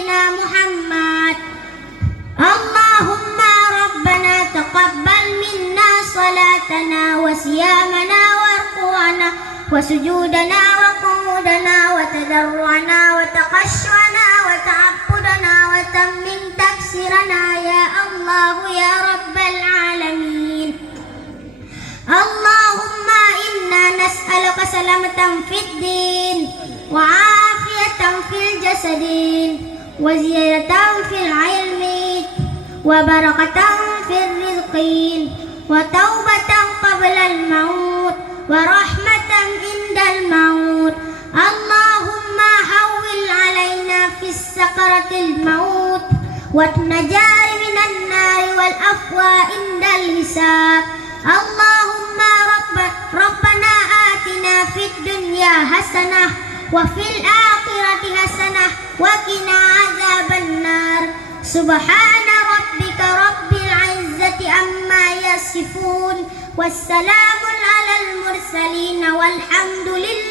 سيدنا محمد. اللهم ربنا تقبل منا صلاتنا وصيامنا وركوعنا وسجودنا وقعودنا وتضرعنا وتخشعنا وتعبدنا وتمم تكسيرنا يا الله يا رب العالمين. اللهم إنا نسألك سلامة في الدين وعافية في الجسد وزيادة في العلم وبركة في الرزق وتوبة قبل الموت ورحمة عند الموت. اللهم هون علينا في السكرة الموت والنجاة من النار والعفو عند الحساب. اللهم ربنا آتنا في الدنيا حسنة وفي الآخرة حسنة وقنا عذاب النار. سبحان ربك رب العزة عما يصفون والسلام على المرسلين والحمد لله.